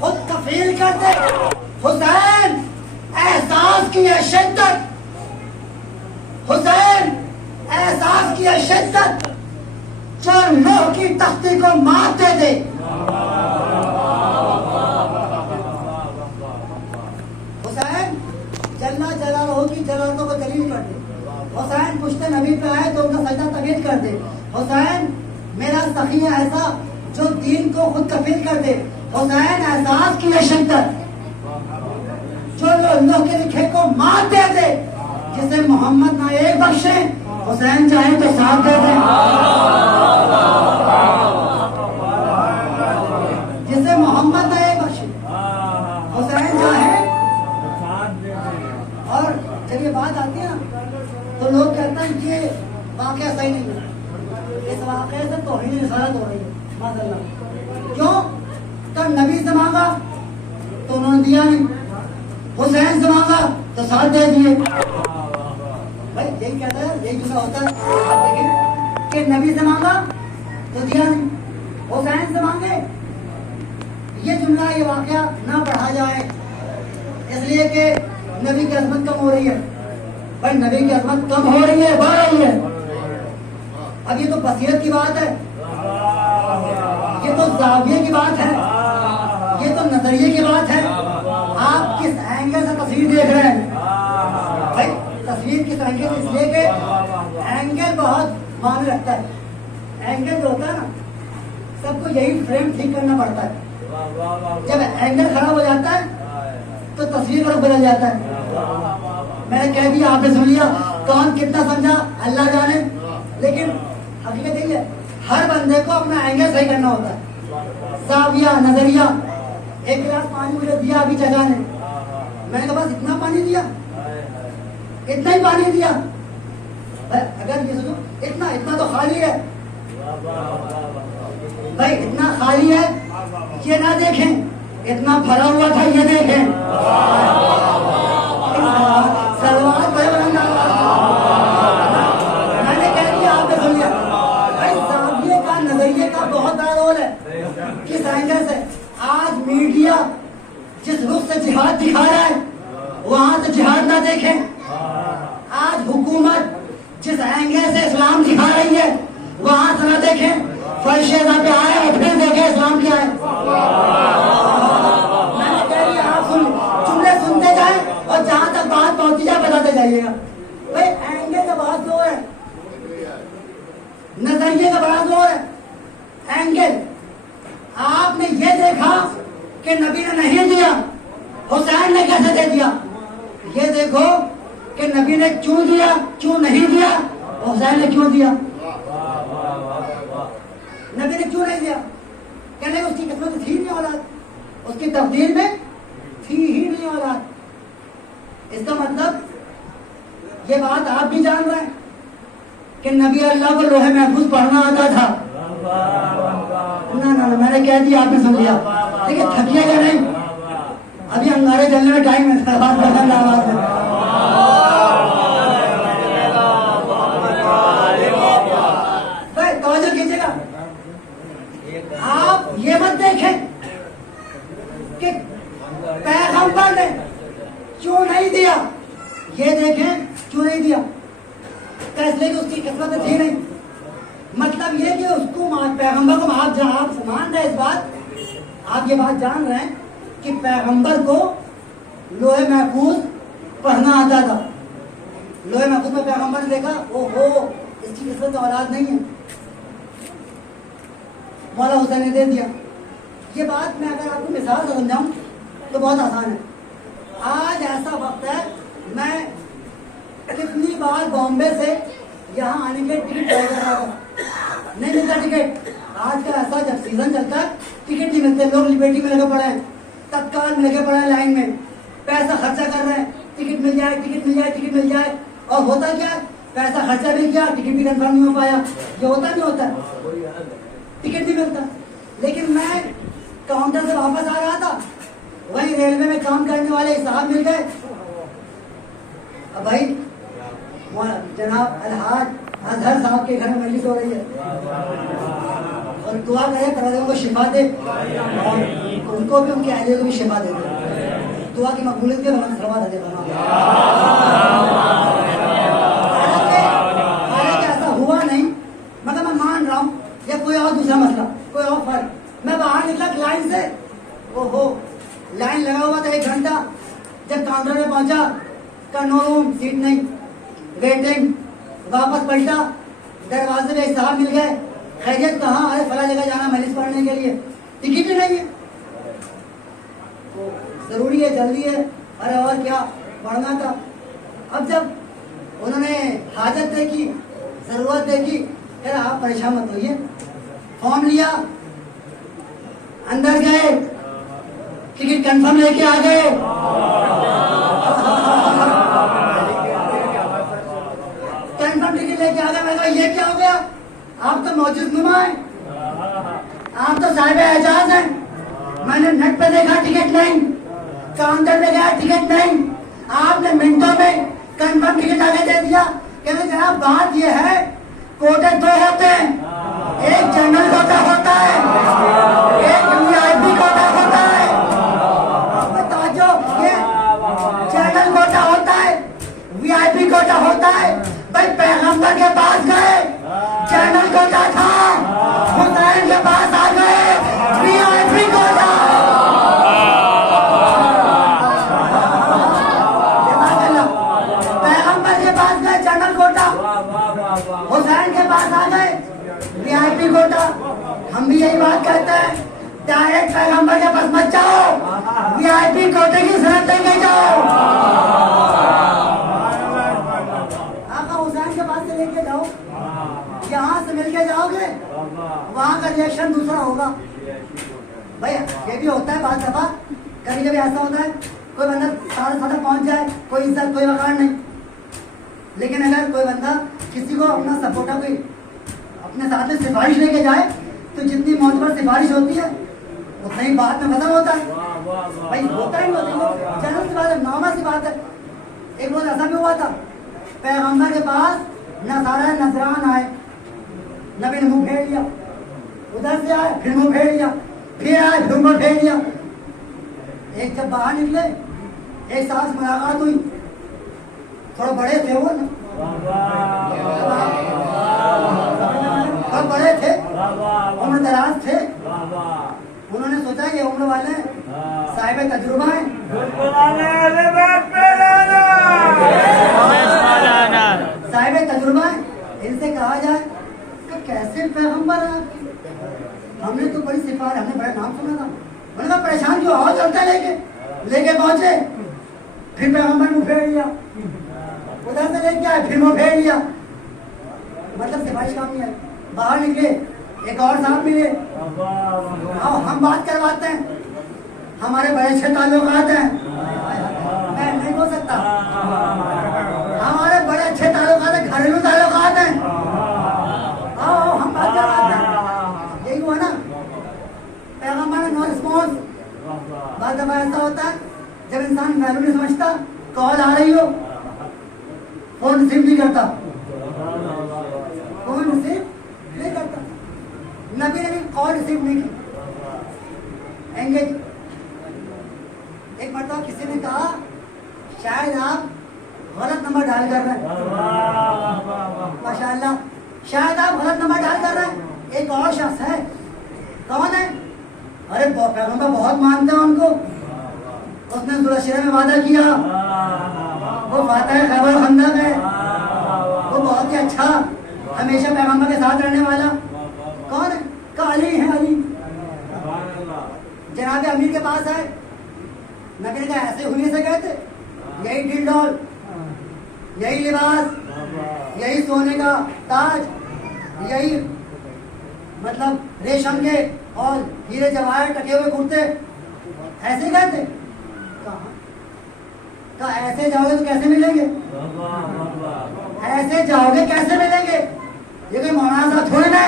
खुद कफील कर दे। हुसैन एहसास की है शिद्दत, हुसैन एहसास की है शिद्दत जो नूह की तख्ती को मात दे दे। हुसैन जल्ला जलालहू की जलालतों को जलील कर दे। हुसैन पुश्ते नबी पे आए तो उनका सजदा तवील कर दे। हुसैन मेरा सखी है ऐसा जो दीन को खुद कफील कर दे। हुसैन एहसास की है शिद्दत जो अल्लाह के लिखे को मात दे दे। जिसे मोहम्मद ना एक बख्शे, हुसैन चाहे तो साथ दे दे। जिसे मोहम्मद ना एक बख्शे, हुसैन चाहे और महीने रिसालत हो रही है माशाल्लाह। क्यों? तब नबी से मांगा तो उन्होंने दिया नहीं, हुसैन से मांगा तो साथ दे दिए। भाई यही कहता है, यही जुमला होता है। आप देखिए कि नबी से मांगा तो दिया नहीं, हुसैन से मांगे। ये जुमला, ये वाकया ना पढ़ा जाए, इसलिए कि नबी की अजमत कम हो रही है। भाई नबी की अजमत कम हो रही है, बढ़ रही है। अब ये तो बसीरत की बात है, ये तो जाविये की बात है, ये तो नजरिए की बात है। आप किस एंगल से तस्वीर देख रहे हैं? भाई तस्वीर किस एंगल से, इसलिए कि एंगल बहुत मायने रखता है। एंगल जो होता है ना, सबको यही फ्रेम ठीक करना पड़ता है। जब एंगल खराब हो जाता है तो तस्वीर पर बदल जाता है। मैंने कह दिया, आपने सुन लिया, कौन कितना समझा अल्लाह जाने। लेकिन हकीकत यही है, हर बंदे को अपना एंगल सही करना होता है, जाविया, नजरिया। एक गिलास पानी मुझे दिया अभी चचा ने, मैंने कहा बस इतना पानी दिया, इतना ही पानी दिया। अगर ये सोचो इतना इतना तो खाली है, भाई इतना खाली है ये ना देखें, इतना भरा हुआ था ये देखें। सलवार मैंने कह दिया, आपने सुन लिया। भाई जाविये का, नजरिए का बहुत बड़ा रोल है। किस एंगल से आज मीडिया जिस रुख से जिहाद दिखा रहा है, वहां से जिहाद ना देखें। आज हुकूमत जिस एंगल से इस्लाम दिखा रही है, वहां से ना देखें। फर्शेदा पे आए और फिर देखें इस्लाम क्या है। मैंने कह दिया, आप जुमले सुनते जाए और जहां तक बात पहुंची जाए बताते जाइएगा। भाई एंगल का बहुत जोर है, नजरिए का बड़ा जोर है। एंगल आपने ये देखा कि नबी ने नहीं दिया, हुसैन ने कैसे दे दिया। ये देखो कि नबी ने क्यों दिया, क्यों नहीं दिया, हुसैन ने क्यों दिया। नबी ने क्यों नहीं दिया? कहने उसकी किस्मत थी नहीं औलाद, उसकी तकदीर में थी ही नहीं औलाद। इसका मतलब ये बात आप भी जान रहे हैं कि नबी अल्लाह को लोहे महफूज पढ़ना आता था। ना ना ना, मैंने कह दिया, आपने सुन लिया। देखिए थकिएगा नहीं, अभी अंगारे जलने में टाइम है। आवाज तवज्जो कीजिएगा। आप ये मत देखें कि पैगंबर ने क्यों नहीं दिया, ये देखें क्यों नहीं दिया। इसलिए कि उसकी किस्मत थी नहीं। मतलब ये कि उसको पैगंबर को आप मान रहे इस बात, आप ये बात जान रहे हैं कि पैगंबर को लोहे महफूज पढ़ना आता था। लोहे महफूज में पैगंबर ने देखा, ओहो इसकी किस्मत तो औलाद नहीं है, मौला हुसैन ने दे दिया। ये बात मैं अगर आपको मिसाल से समझाऊं तो बहुत आसान है। आज ऐसा वक्त है, मैं कितनी बार बॉम्बे से यहाँ आने के टिकट तय कर रहा था, नहीं मिलता टिकट। आज का ऐसा जब सीजन चलता है टिकट नहीं मिलते, लोग लिबर्टी में लगे पड़े हैं, तत्काल में लगे पड़े हैं, लाइन में पैसा खर्चा कर रहे हैं, टिकट मिल जाए, टिकट मिल जाए, टिकट मिल जाए। और होता क्या, पैसा खर्चा भी किया, टिकट भी कंफर्म नहीं हो पाया। ये होता नहीं होता, टिकट नहीं मिलता। लेकिन मैं काउंटर से वापस आ रहा था, वहीं रेलवे में काम करने वाले साहब मिल गए। अब भाई जनाब अलहाज अजहर साहब के घर में मजलिस हो रही है, और दुआ करें परवरदिगार को शिफा दे, और उनको भी उनके अहलियों को भी शिफा दे दे। दुआ की मकबूलियत के भगवान फरमा दे। हालांकि ऐसा हुआ नहीं, मगर मैं मान रहा हूँ या कोई और दूसरा मसला, कोई और फर्क। मैं बाहर निकला लाइन से, ओहो लाइन लगा हुआ था 1 घंटा। जब काउंटर में पहुंचा, का नो रूम, सीट नहीं, वेटिंग। वापस पलटा, दरवाजे में साहब मिल गए, खैरियत कहाँ? अरे फला जगह जाना मजलिस पढ़ने के लिए, टिकट ही नहीं है। जरूरी है, जल्दी है, अरे और क्या पढ़ना था। अब जब उन्होंने हाजत देखी, जरूरत देखी, यार आप परेशान मत होइए, फॉर्म लिया, अंदर गए, टिकट कंफर्म लेके आ गए। कंफर्म टिकट लेके आ गए। मैं कहा ये क्या हो गया, आप तो मौजूद नुमा है, आप तो साहिब एजाज हैं। मैंने नेट पे देखा टिकट नहीं, काउंटर पे गया टिकट नहीं, आपने मिनटों में कंफर्म टिकट आगे दे दिया। कहते जनाब बात ये है कोटे दो होते हैं, एक जनरल कोटा होता है, एक वीआईपी कोटा होता है। बताओ ये जनरल कोटा होता है, वीआईपी कोटा होता है। भाई पैगंबर के पास गए, जनरल कोटा था, हुसैन के पास आ गए, वीआईपी कोटा। पैगंबर के पास गए जनरल कोटा, हुसैन के पास आ गए वीआईपी कोटा। हम भी यही बात कहते हैं, डायरेक्ट पैगंबर के पास मत जाओ, वीआईपी कोटे की शर्त लेके जाओ। आका हुसैन के पास से लेके जाओ, यहाँ से मिलके जाओगे, वहाँ का रिएक्शन दूसरा होगा। भैया ये भी होता है बात दफा, कभी कभी ऐसा होता है कोई बंदा सारा पहुंच जाए, कोई इज्जत कोई वकार नहीं। लेकिन अगर कोई बंदा किसी को अपना सपोर्टर कोई अपने साथ में सिफारिश लेके जाए, तो जितनी मोहब्बत सिफारिश होती है उतना ही बात में खत्म होता है। भाई होता ही होता, जनरल सी बात है, नॉर्मल सी बात है। एक रोज ऐसा भी हुआ था, पैगंबर के पास नज़ारा नजरान आए, नबी ने मुंह फेर लिया, उधर से आए फिर मुंह फेर लिया, फिर आए फिर मुंह फेर लिया। एक जब बाहर निकले, एक साथ मुलाकात हुई, थोड़ा बड़े थे वो ना, थोड़ा बड़े थे, उम्र दराज थे। उन्होंने सोचा कि उम्र वाले साहिब तजुर्बा हैं, साहिब तजुर्बा है, इनसे कहा जाए कि कैसे पैगंबर है आपके, हमने तो बड़ी सिफारिश, हमने बड़ा नाम सुना था। मैंने कहा परेशान क्यों, आओ चलते लेके पहुंचे, फिर पैगंबर मुंह फेर लिया, उधर से लेके आए फिर मुंह फेर लिया। मतलब सिफारिश काम नहीं है। बाहर निकले, एक और साहब मिले, आओ हम बात करवाते हैं, हमारे बड़े अच्छे ताल्लुकात हैं। मैं नहीं बोल सकता, हमारे बड़े अच्छे ताल्लुकात हैं, घरेलू ताल्लुकात हैं, आओ हम बात करवाते हैं। यही हुआ ना, पैगंबर ने नो रिस्पॉन्स। बात दफा ऐसा होता है जब इंसान वैल्यू नहीं समझता, कॉल आ रही हो, फोन रिसीव नहीं करता, फोन रिसीव नहीं करता। नबी ने भी कॉल रिसीव नहीं की, एंगेज। एक मरतबा किसी ने कहा शायद आप गलत नंबर डायल कर रहे हैं, माशाअल्लाह, शायद आप गलत नंबर डायल कर रहे हैं। एक और शख्स है, कौन है? अरे पैगंबर बहुत मानते हैं उनको, उसने दुलशिरा में वादा किया, वो फातिह खैबर खंदक है, वो बहुत ही अच्छा हमेशा पैगंबर के साथ रहने वाला। कौन है? का अली है, अली। जनाब अमीर के पास आए, नबी ने कहा ऐसे हुए से गए थे, यही ढील डॉल, यही लिबास, यही सोने का ताज, यही मतलब रेशम के और हीरे जवाहर टके हुए कुर्ते, ऐसे गए थे। कहा ऐसे जाओगे तो कैसे मिलेंगे, ऐसे जाओगे कैसे मिलेंगे? ये कोई मौलाना साहब थोड़े ना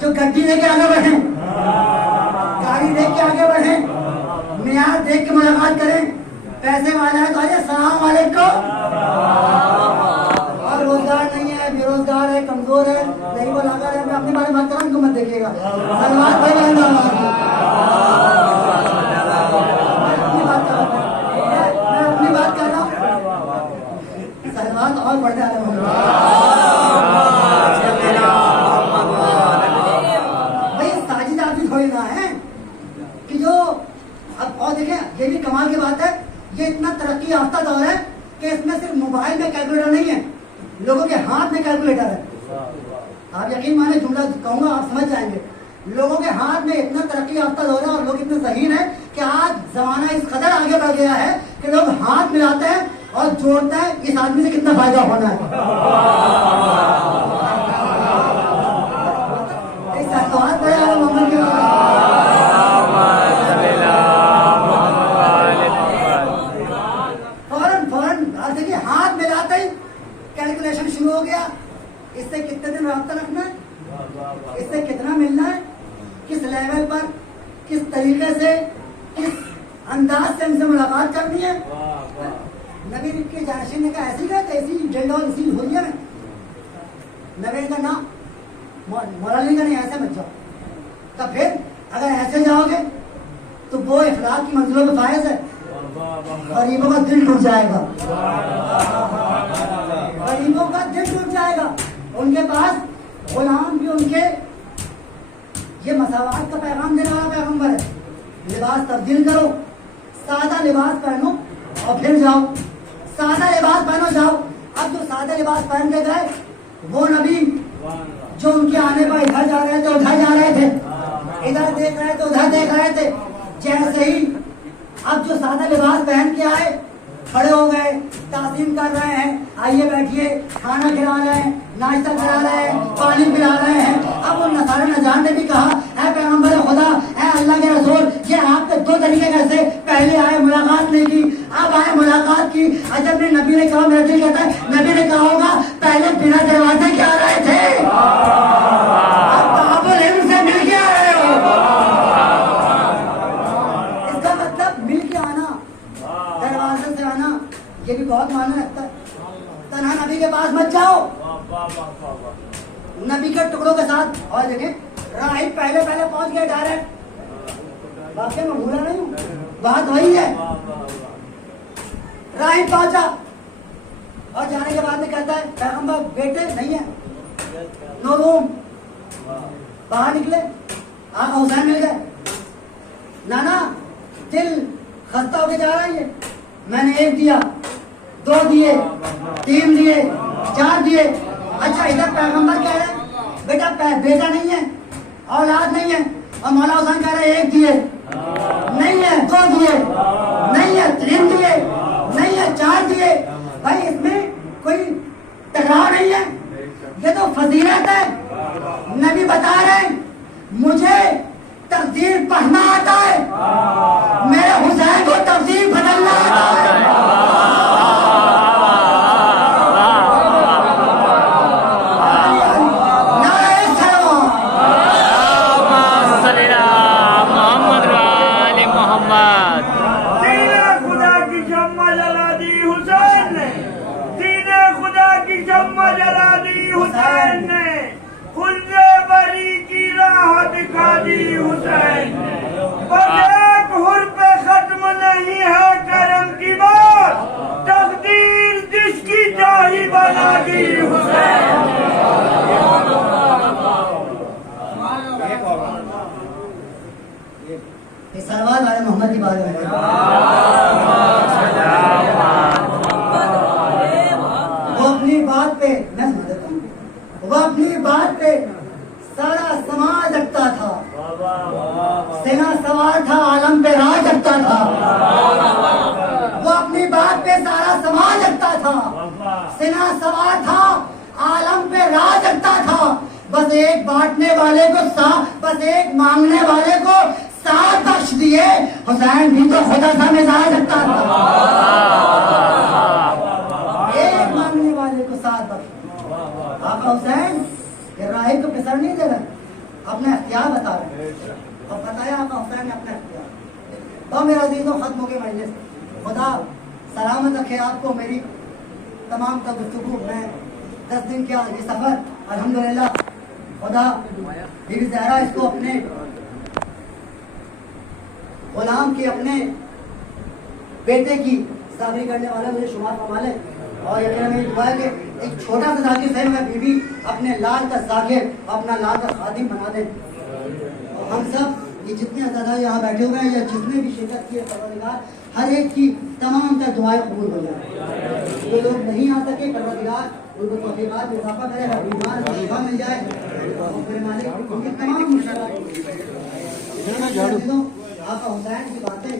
जो गड्डी लेके आगे बढ़े, गाड़ी देख के आगे बढ़े, मियार देख के मुलाकात करें। पैसे वाला है तो आइए सलाम वालेकुम, और रोजगार नहीं है, बेरोजगार है, कमजोर है, नहीं वो लगा है, मैं अपनी बारे में बात कर रहा हूँ, मत देखिएगा। सलमान भाई मैं अपनी बात कर रहा हूँ, सलमान और बढ़ने वाला भाई साजिद आदमी थोड़ी ना है कि जो अब। और देखें ये भी कमाल की बात है, ये इतना तरक्की याफ्ता दौर है कि इसमें सिर्फ मोबाइल में कैलकुलेटर नहीं है, लोगों के हाथ में कैलकुलेटर है। आप यकीन माने जुमला कहूंगा आप समझ जाएंगे। लोगों के हाथ में इतना तरक्की याफ्ता दौर है और लोग इतने ज़हीन है कि आज जमाना इस कदर आगे बढ़ गया है कि लोग हाथ मिलाते हैं और जोड़ते हैं इस आदमी से कितना फायदा होना है। देखिए हाथ मिलाते ही कैलकुलेशन शुरू हो गया, इससे कितने दिन रास्ता रखना है, इससे कितना मिलना है, किस लेवल पर, किस तरीके से, किस अंदाज से हमसे मुलाकात करनी है। नबी के जायशीन ने कहा ऐसी कहते ऐसी जल्द और इसी हुलिया में। नबी का ना मौलानी का नहीं, ऐसे मत जाओ। तो फिर अगर ऐसे जाओगे तो वो इखलाक की मंजिलों में फायज है, गरीबों का दिल टूट जाएगा, गरीबों का दिल टूट जाएगा। उनके पास गुलाम भी उनके ये मसावात का पैगाम देने वाला पैगंबर है। लिबास तब्दील करो, सादा लिबास पहनो और फिर जाओ, सादा लिबास पहनो जाओ। अब जो सादा लिबास पहन के गए वो नबी जो उनके आने पर इधर जा रहे थे उधर जा रहे थे, इधर देख रहे थे उधर देख रहे थे, जैसे ही अब जो सादा लिबास पहन के आए खड़े हो गए, ताज़ीम कर रहे हैं, आइए बैठिए, खाना खिला रहे हैं, नाश्ता करा रहे हैं, पानी पिला रहे हैं। अब वो नसारा नजान ने भी कहा ऐ पैगंबर खुदा, ऐ अल्लाह के रसूल, ये आपके दो तरीके कैसे, पहले आए मुलाकात नहीं की, अब आए मुलाकात की। अजब ने नबी ने कहा, मेरा दिल कहता है नबी ने कहा होगा पहले बिना दरवाजे के आ रहे थे, अब काबुल हिंद से मिल के आ रहे हो। इसका मतलब मिल के आना, दरवाजे से आना, ये भी बहुत मायने रखता है। तन्हा नबी के पास मत जाओ, नबी के टुकड़ों के साथ। और देखें राही पहले पहले पहुंच गए डायरेक्ट, वाकई में भूला नहीं हूँ, बात वही है। राही पहुंचा और जाने के बाद में कहता है पैगंबर बेटे नहीं है, नो रूम। बाहर निकले, आका हुसैन मिल गए। नाना दिल खस्ता होके जा रहा है, मैंने एक दिया, दो दिए, तीन दिए, चार दिए। अच्छा इधर पैगंबर कह रहे हैं बेटा बेटा नहीं है, औलाद नहीं है, और मौला हुसैन कह रहे हैं एक दिए नहीं है, दो दिए नहीं है, तीन दिए नहीं है, चार दिए। भाई इसमें कोई टकराव नहीं है, ये तो फजीलत है। नबी बता रहे हैं मुझे तकदीर पढ़ना आता है, मेरे हुसैन को तकदीर बदलना आता है। हुसैन ने खुले बरी की राह दिखा दी हुसैन, बस एक हुर पे खत्म नहीं है करम की बात, तकदीर जिसकी चाही बना दी हुसैन। सलवात वाले मोहम्मद की बात है। वो अपनी बात पे, मैं समझ देता हूँ, वो अपनी बात पे सारा समाज रखता था, सेना सवार था, आलम पे राज रखता था। वो अपनी बात पे सारा समाज रखता था, सेना सवार था, आलम पे राज रखता था। बस एक बांटने वाले को बस एक मांगने वाले को साथ बख्श दिए। हुसैन भी तो खुदा सा मिजाज रखता था, एक मांगने वाले को साथ बख्श। आका हुसैन राही को पिसर नहीं दे रहे, अपना इख्तियार बता रहे और बताया आका हुसैन ने अपना इख्तियार। तो मेरा अजीजों खत्म हो गए मजलिस, खुदा सलामत रखे आपको। मेरी तमाम का गुफ्तगू में 10 दिन का ये सफर अल्हम्दुलिल्लाह खुदा बीबी ज़हरा इसको अपने गुलाम की, अपने बेटे की सादरी करने वाला मुझे शुमार फरमा ले। और यकीनन मेरी दुआ है कि एक छोटा सा जाकिर सही में बीबी अपने लाल का जाकिर, अपना लाल का खादिम बना दे। और हम सब ये जितने ज़्यादा यहाँ बैठे हुए हैं या जितने भी शिरकत की है, परवरदिगार हर एक की तमाम का दुआएं कबूल हो जाए। जो लोग नहीं आ सके परवरदिगार उनको तौफीक़ात में इज़ाफ़ा करे, हर बीमार को शिफा मिल जाए और मेरे मालिक उनकी तमाम मुश्किलात। आका हुसैन की बातें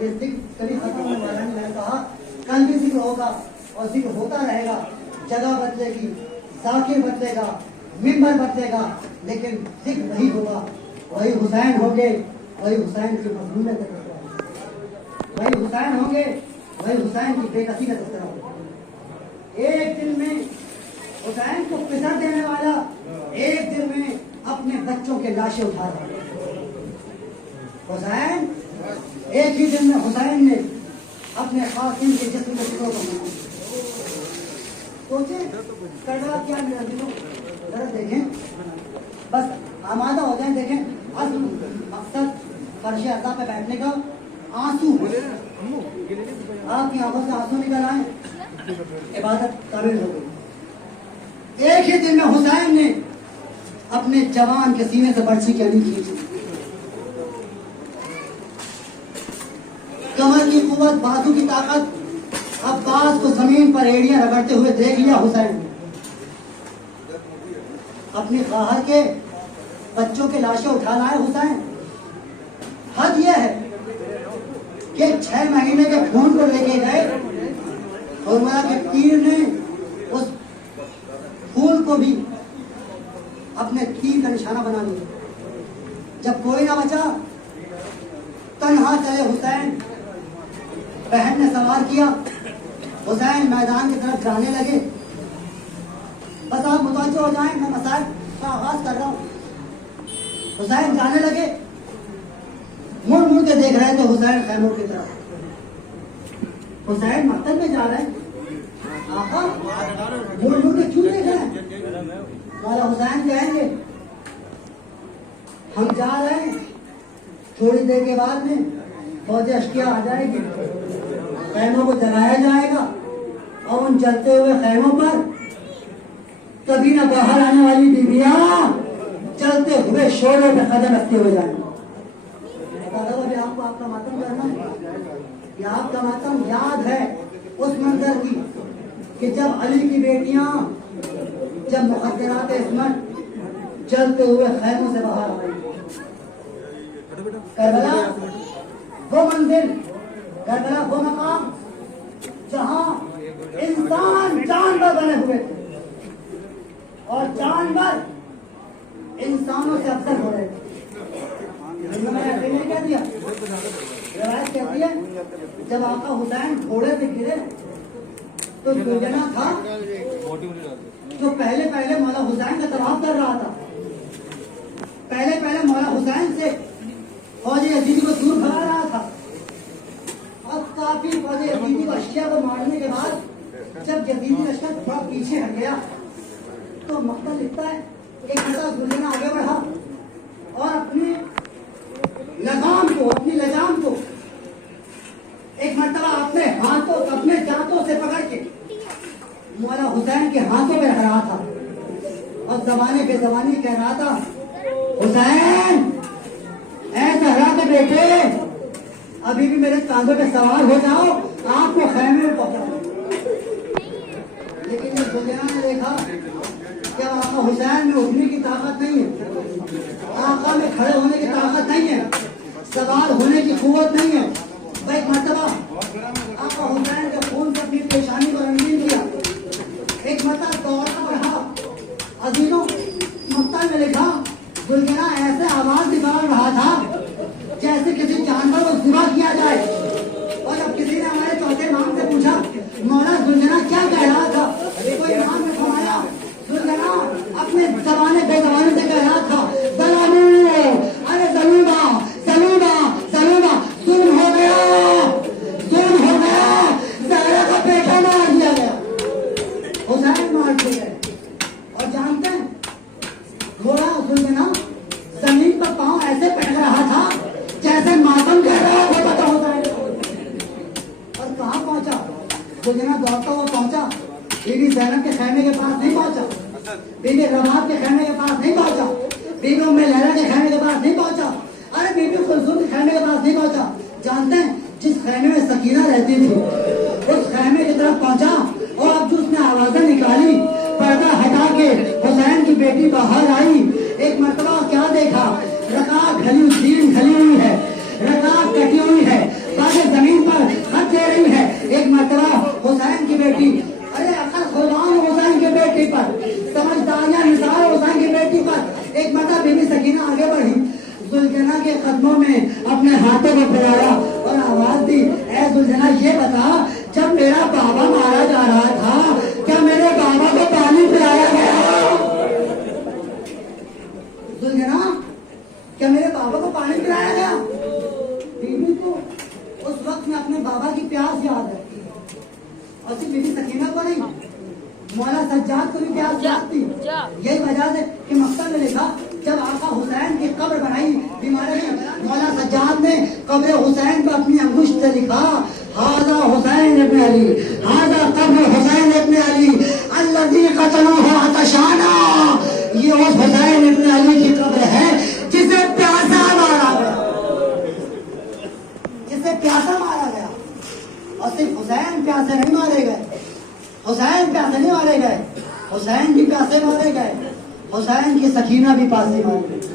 ये जिक्र कभी खत्म होने वाला नहीं। मैंने कहा कल भी जिक्र होगा और जिक्र होता रहेगा। जगह बदलेगी, जाकिर बदलेगा, मिंबर बदलेगा, लेकिन जिक्र वही होगा। वही हुसैन होंगे, वही हुसैन की मज़लूमियत का तज़किरा, वही हुसैन होंगे, वही हुसैन की बेकसी का तज़किरा होगा। एक दिन में हुसैन को पिसर देने वाला, एक दिन में अपने बच्चों के लाशें उठा रहा है। हुसैन, एक ही दिन में हुसैन ने अपने खातिन के जिस्म के टुकड़ों को बनाया। सोचे करबला क्या मेरा दिलों, जरा देखें, बस आमादा हो जाए। देखें, असल मकसद फर्श अज़ा पे बैठने का आंसू, आपकी आंखों से आंसू निकल आए, इबादत काबिल हो गई। एक ही दिन में हुसैन ने अपने जवान के सीने से बरछी की अली खींची। कमर की कुवत, बाजू की ताकत, अब्बास को जमीन पर एड़ियां रगड़ते हुए देख लिया हुसैन ने। अपने खाहर के बच्चों के लाशें उठा लाए हुसैन। हद यह है कि 6 महीने के खून को लेके गए और वहां के तीर ने उस फूल को भी अपने तीर का निशाना बना लिया। जब कोई ना बचा, तन्हा चले हुसैन। बहन ने सवार किया, हुसैन मैदान की तरफ जाने लगे। बस आप मुतवज्जो हो जाएं, मैं मसाइल का आगाज कर रहा हूँ। हुसैन जाने लगे, मुड़ मुड़ के देख रहे थे हुसैन खैमों की तरफ। हुसैन मकतब में जा रहे हैं, आका मुड़ मुड़ के क्यों देख रहे हैं? मौला हुसैन कहेंगे हम जा रहे हैं, थोड़ी देर के बाद में फौज अश्किया आ जाएगी, खैमों को जलाया जाएगा और उन जलते हुए खैमों पर कभी ना बाहर आने वाली बीबियां चलते हुए शोरों में कदम रखते हुए जाएंगे। अभी आपको आपका मातम करना है, या आपका मातम याद है उस मंजर की कि जब अली की बेटियां, जब मुखद्दरात इस्मत चलते हुए खैमों से बाहर आई। करबला वो मंजिल, करबला वो मकाम जहां इंसान जानवर बने हुए थे और जानवर इंसानों से अफसर हो रहे थे। मैंने क्या दिया, रिवायत कहती है जब आका हुसैन घोड़े से गिरे तो दुर्जना था जो पहले पहले मौला हुसैन का तवाफ कर रहा था। पहले पहले मौला हुसैन से फौज यजीदी को दूर भगा रहा था और काफी फौज यजीदी को अशिया को मारने के बाद जब यजीदी लश्कर थोड़ा पीछे हट गया तो मकतल लिखता है एक बड़ा दुर्जना आगे बढ़ा और अपनी लगाम को, अपनी लगाम को एक मर्तबा अपने हाथों, अपने दांतों से पकड़ के मौला हुसैन के हाथों में रख रहा था और जमाने बेजबानी कह रहा था, हुसैन ऐसा हरा के बेटे अभी भी मेरे कांधों पे सवार हो जाओ, आपको खैमे में पकड़ा। लेकिन इस दुनिया ने देखा क्या आका हुसैन में उठने की ताकत नहीं है, आका में खड़े होने की ताकत नहीं है, सवार होने की कुव्वत नहीं है। भाई मर्तबा आका हुसैन के खून से अपनी पेशानी को रंगीन किया। एक मर्तबा दौड़ता बढ़ा, अजीजों मक्तल में लिखा दुर्गना ऐसे आवाज निकाल रहा था जैसे किसी जानवर को ज़िबा किया जाए। और अब किसी ने हमारे चौथे इमाम से पूछा, मौला दुर्गना क्या कह रहा था? देखो इमाम ने फरमाया, दुर्गना अपने जमाने बेजबानी से कह रहा था, जलालू, अरे जलूबा जलूबा जलूबा, जुल्म हो गया, जुल्म हो गया, ज़हरा का बेटा मार दिया गया, हुसैन मार दिए गए। और जानते हैं घोड़ा दुर्गना जमीन पर पांव ऐसे पहन रहा था जैसे मातम कह रहा हो पता होता है। और कहाँ पहुंचा दुर्गना? दौड़ता हुआ पहुंचा, बीबी ज़ैनब के खैमे के पास नहीं पहुंचा, बीबी रबाब के खैमे के पास नहीं पहुंचा, बीबी उम्मे लैला के खैमे के पास नहीं पहुंचा, अरे बीबी कुलसूम के खैमे के पास नहीं पहुंचा। जानते हैं जिस खैमे में सकीना रहती थी उस खैमे की तरफ पहुंचा और अब जो उसने आवाजें निकाली, पर्दा हटा के हुसैन की बेटी बाहर आई। एक मर्तबा क्या देखा, रकाब ढली हुई है, रकाब कटी हुई है, बातें जमीन पर खत दे रही है। एक मर्तबा हुसैन की बेटी, अरे अकल खुदान हुसैन की बेटी पर, समझदारियां निसार हुसैन की बेटी पर। एक मर्तबा बीबी सकीना आगे बढ़ी, जुल्जना के कदमों में अपने हाथों को फैलाया और आवाज दी, ऐ जुल्जना ये बता, जब मेरा बाबा मारा जा रहा था क्या मेरे बाबा को पानी पिलाया गया? है ना, क्या मेरे बाबा को पानी पिलाया गया? बीबी को उस वक्त में अपने बाबा की प्यास याद है, और सिर्फ बीबी सकीना को नहीं, मौला सज्जाद को भी प्यास याद थी। यही वजह से कि मकसद में लिखा, जब आका हुसैन की कब्र बनाई बीमारे में, मौला सज्जाद ने कब्र हुसैन को अपनी अंगुष्ठ से लिखा, हाजा हुसैन इब्न अली, हाजा कब्र हुसैन इब्न अली अल्लज़ी क़तलूहु अतशाना। ये उस हुसैन इब्न अली की कब्र है जिसे प्यासा मारा गया, जिसे प्यासा मारा गया। और सिर्फ हुसैन प्यासे नहीं मारे गए, हुसैन प्यासे नहीं मारे गए, हुसैन भी प्यासे मारे गए, हुसैन की सकीना भी प्यासी मारी गई,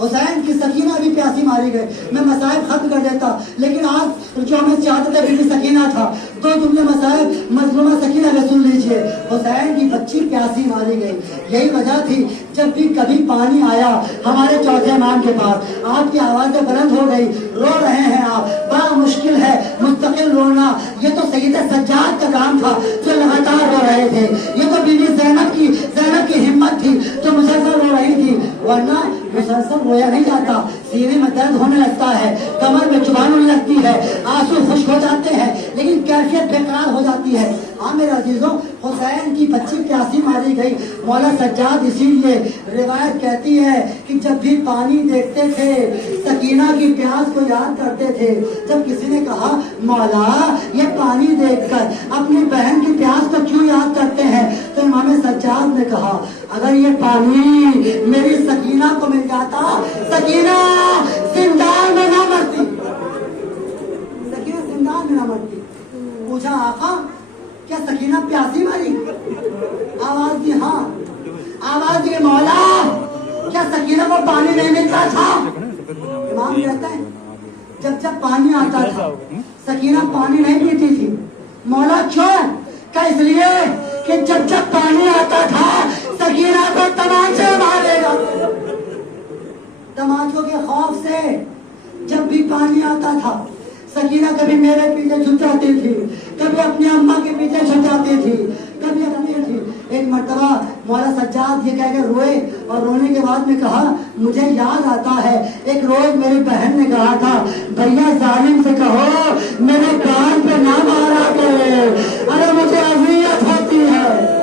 हुसैन की सकीना भी प्यासी मारी गई। मैं मसाइब खत्म कर देता, लेकिन आज जो हमें चाहते थे बीबी सकीना था, दो जुमले मसाइब मजलूमा सकीना के सुन लीजिए। हुसैन की बच्ची प्यासी मारी गई, यही वजह थी जब भी कभी पानी आया हमारे चौथे इमाम के पास, आपकी आवाजें बुलंद हो गई, रो रहे हैं आप, बड़ा मुश्किल है मुस्तकिल रोना। ये तो सैयद सज्जाद का काम था जो लगातार रो रहे थे, ये तो बीबी ज़ैनब की हिम्मत थी जो मुसलसल रो रही थी, वरना मुसलसल रोया नहीं जाता, सीने में दर्द होने लगता है, कमर में चुभान होने लगती है, आंसू खुश्क हो जाते हैं, लेकिन कैफियत बेकरार हो जाती है। हाँ मेरे अजीजों, हुसैन की बच्ची प्यासी मारी गई। मौला सज्जाद इसीलिए रिवायत कहती है कि जब भी पानी देखते थे सकीना की प्यास को याद करते थे। जब किसी ने कहा मौला ये पानी देखकर अपनी बहन की प्यास को क्यों याद करते हैं, तो इमाम सज्जाद ने कहा अगर ये पानी मेरी सकीना को मिल जाता, सकीना जिंदान में ना मरती, सकीना जिंदान में ना मरती। पूछा आका क्या सकीना प्यासी मरी? आवाज दी हाँ, आवाज दी मौला क्या सकीना को पानी नहीं मिलता था? इमाम कहता है जब जब पानी आता था सकीना पानी नहीं पीती थी। मौला क्यों? क्या इसलिए कि जब जब पानी आता था सकीना को तमाचे मारेगा, तमाचों के खौफ से जब भी पानी आता था सकीना कभी मेरे पीछे छुप जाती थी, कभी अपनी अम्मा के पीछे छुप जाती थी, कभी अपनी थी। एक मर्तबा मौला सज्जाद ये कह के रोए, और रोने के बाद में कहा मुझे याद आता है एक रोज मेरी बहन ने कहा था भैया जालिम से कहो मेरे कान पे ना मारा करे, अरे मुझे अज़ियत होती है।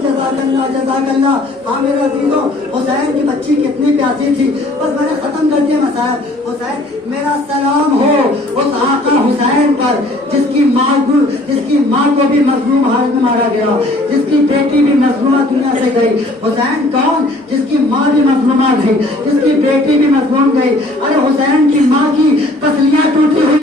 जज़ाकल्लाह जज़ाकल्लाह। हाँ मेरे अज़ीज़ों, हुसैन की बच्ची कितनी प्यासी थी। बस मैंने खत्म कर दिया मसाइब। हुसैन, मेरा सलाम हो उस आका हुसैन पर जिसकी माँ को भी मजलूम हालत में मारा गया, जिसकी बेटी भी मजलूमा दुनिया से गई। हुसैन कौन? जिसकी माँ भी मजलूमा गई, जिसकी बेटी भी मजलूम गई। अरे हुसैन की माँ की पसलियां